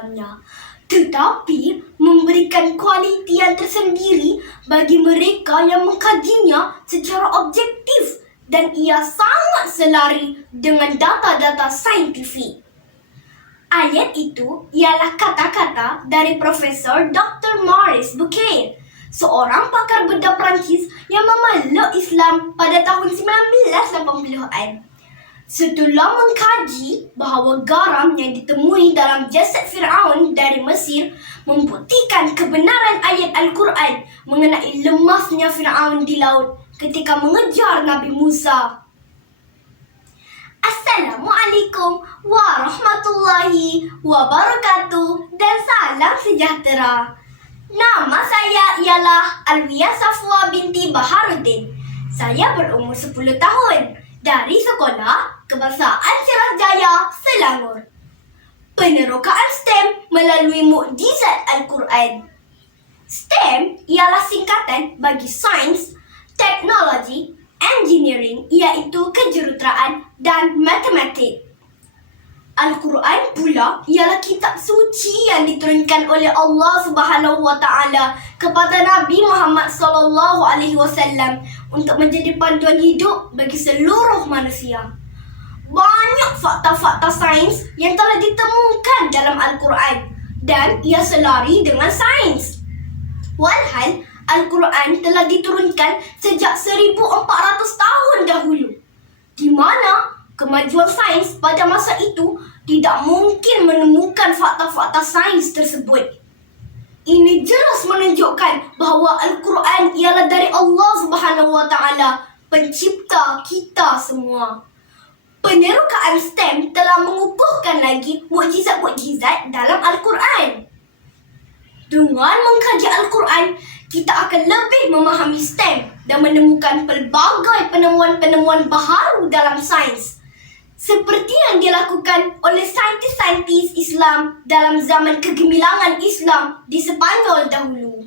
dalamnya, tetapi memberikan kualiti yang tersendiri bagi mereka yang mengkajinya secara objektif, dan ia sangat selari dengan data-data saintifik. Ayat itu ialah kata-kata dari Profesor Dr. Maurice Bucaille, seorang pakar bedah Perancis yang memeluk Islam pada tahun 1980-an. Setelah mengkaji bahawa garam yang ditemui dalam jasad Firaun dari Mesir membuktikan kebenaran ayat Al-Quran mengenai lemasnya Firaun di laut ketika mengejar Nabi Musa. Assalamualaikum warahmatullahi wabarakatuh dan salam sejahtera. Nama saya ialah Alwia Safwa binti Baharuddin. Saya berumur 10 tahun dari Sekolah Kebangsaan Syirah Jaya, Selangor. Penerokaan STEM melalui mukjizat Al-Quran. STEM ialah singkatan bagi Sains, Teknologi, Engineering, iaitu kejuruteraan dan matematik. Al-Quran pula ialah kitab suci yang diturunkan oleh Allah Subhanahu wa taala kepada Nabi Muhammad sallallahu alaihi wasallam untuk menjadi panduan hidup bagi seluruh manusia. Banyak fakta-fakta sains yang telah ditemukan dalam Al-Quran dan ia selari dengan sains. Walhal Al-Quran telah diturunkan sejak 1400 tahun dahulu, di mana kemajuan sains pada masa itu tidak mungkin menemukan fakta-fakta sains tersebut. Ini jelas menunjukkan bahawa Al-Quran ialah dari Allah Subhanahu wa taala, pencipta kita semua. Penerokaan STEM telah mengukuhkan lagi mukjizat-mukjizat dalam Al-Quran. Dengan mengkaji Al-Quran, kita akan lebih memahami STEM dan menemukan pelbagai penemuan-penemuan baharu dalam sains, seperti yang dilakukan oleh saintis-saintis Islam dalam zaman kegemilangan Islam di Sepanyol dahulu.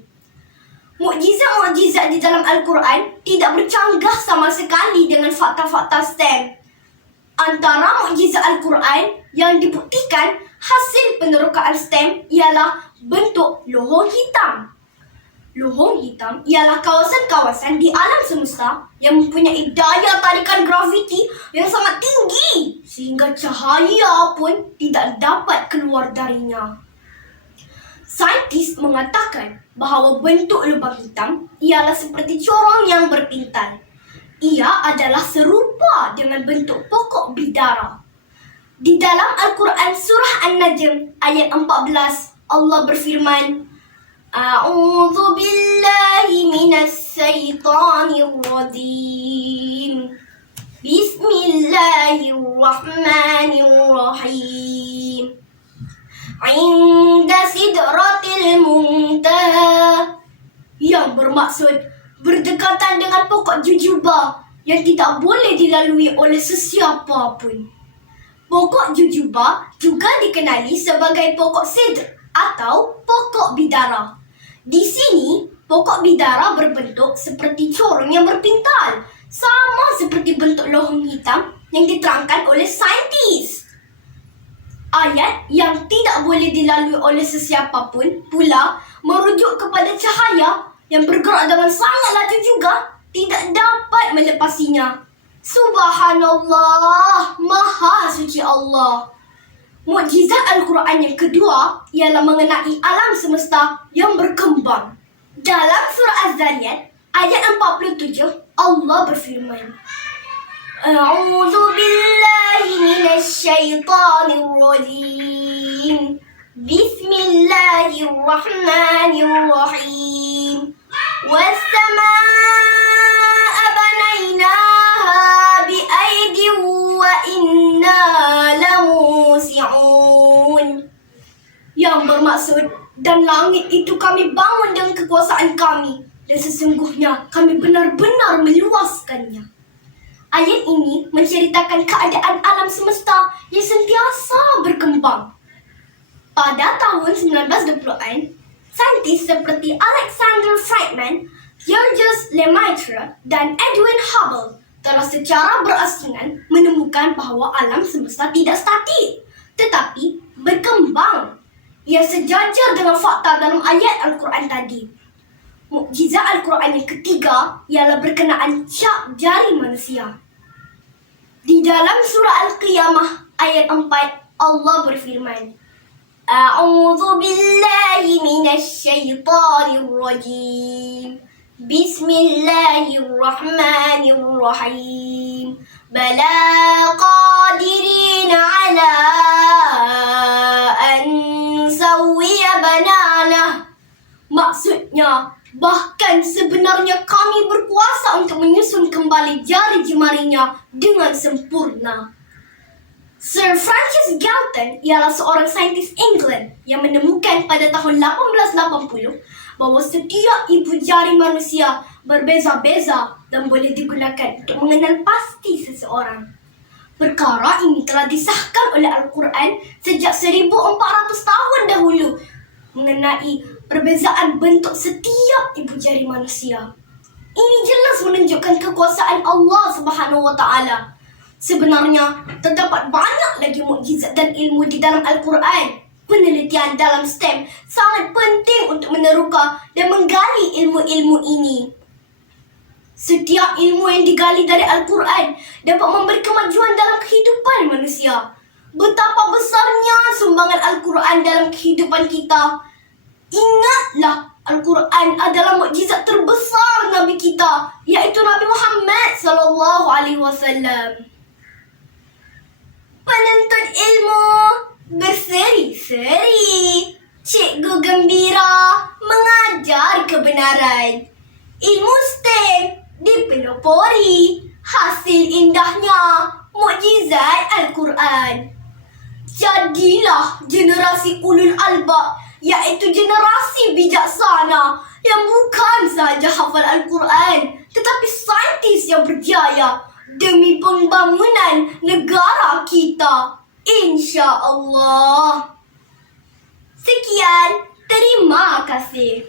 Mukjizat-mukjizat di dalam Al-Quran tidak bercanggah sama sekali dengan fakta-fakta STEM. Antara mukjizat Al-Quran yang dibuktikan hasil penerokaan STEM ialah bentuk lohong hitam. Lohong hitam ialah kawasan-kawasan di alam semesta yang mempunyai daya tarikan graviti yang sangat tinggi sehingga cahaya pun tidak dapat keluar darinya. Saintis mengatakan bahawa bentuk lubang hitam ialah seperti corong yang berpintal. Ia adalah serupa dengan bentuk pokok bidara. Di dalam Al-Quran surah An-Najm ayat 14, Allah berfirman, A'udzu billahi minas syaitanir rajim. Bismillahirrahmanirrahim. 'Inda sidratil muntaha, yang bermaksud berdekatan dengan pokok jujubah yang tidak boleh dilalui oleh sesiapa pun. Pokok jujubah juga dikenali sebagai pokok sidr atau pokok bidara. Di sini, pokok bidara berbentuk seperti corong yang berpintal, sama seperti bentuk lohong hitam yang diterangkan oleh saintis. Ayat yang tidak boleh dilalui oleh sesiapa pun pula merujuk kepada cahaya yang bergerak dengan sangat laju juga tidak dapat melepasinya. Subhanallah, Maha Suci Allah. Mukjizat Al-Quran yang kedua ialah mengenai alam semesta yang berkembang. Dalam surah Az-Zariyat ayat 47, Allah berfirman, A'udzu billahi minasy syaithanir rajim. Bismillahirrahmanirrahim. Was-samaa'a banaynaha bi'aidin wa inna lamusi'un. Yang bermaksud, dan langit itu kami bangun dengan kekuasaan kami, dan sesungguhnya kami benar-benar meluaskannya. Ayat ini menceritakan keadaan alam semesta yang sentiasa berkembang. Pada tahun 1920-an, saintis seperti Alexander Friedman, Georges Lemaitre, dan Edwin Hubble telah secara berasingan menemukan bahawa alam semesta tidak statik, tetapi berkembang. Ia sejajar dengan fakta dalam ayat Al-Quran tadi. Mukjizat Al-Quran yang ketiga ialah berkenaan cap jari manusia. Di dalam surah Al-Qiyamah ayat 4, Allah berfirman, A'udzu billahi minasy syaithanir rajim. Bismillahirrahmanirrahim. Bala qadirina ala an nusawwiya bananah. Maksudnya, bahkan sebenarnya kami berkuasa untuk menyusun kembali jari jemarinya dengan sempurna. Sir Francis Galton ialah seorang saintis England yang menemukan pada tahun 1880 bahawa setiap ibu jari manusia berbeza-beza dan boleh digunakan untuk mengenal pasti seseorang. Perkara ini telah disahkan oleh Al-Quran sejak 1400 tahun dahulu mengenai perbezaan bentuk setiap ibu jari manusia. Ini jelas menunjukkan kekuasaan Allah Subhanahu wa Ta'ala. Sebenarnya, terdapat banyak lagi mukjizat dan ilmu di dalam Al-Quran. Penelitian dalam STEM sangat penting untuk meneroka dan menggali ilmu-ilmu ini. Setiap ilmu yang digali dari Al-Quran dapat memberi kemajuan dalam kehidupan manusia. Betapa besarnya sumbangan Al-Quran dalam kehidupan kita. Ingatlah, Al-Quran adalah mukjizat terbesar Nabi kita, iaitu Nabi Muhammad SAW. Penuntut ilmu berseri-seri, cikgu gembira mengajar kebenaran. Ilmu STEM dipelopori, hasil indahnya mukjizat Al-Quran. Jadilah generasi ulul albab, iaitu generasi bijaksana yang bukan sahaja hafal Al-Quran, tetapi saintis yang berjaya demi pembangunan negara kita, insya-Allah. Sekian, terima kasih.